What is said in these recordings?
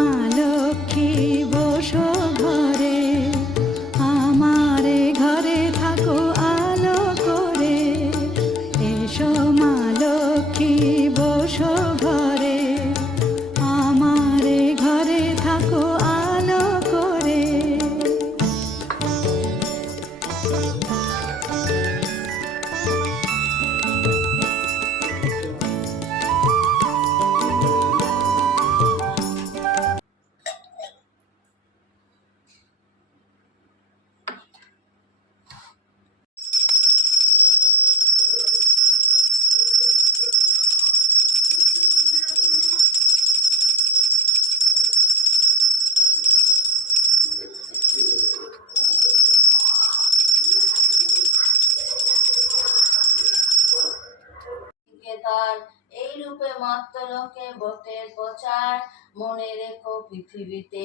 মা লক্ষ্মী বসো ঘরে, আমারে ঘরে থাকো আলো করে। এসো মা লক্ষ্মী বসো ঘরে, আমারে ঘরে থাকো আলো করে। তার এই রূপে মর্তলোকে ব্রতের প্রচার। মনে রেখো পৃথিবীতে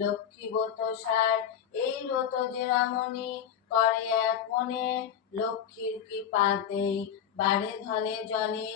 লক্ষ্মী ব্রত সার। এই ব্রত যে রমণী করে এক মনে, লক্ষ্মীর কৃপাতেই বাড়ে ধনে জনে।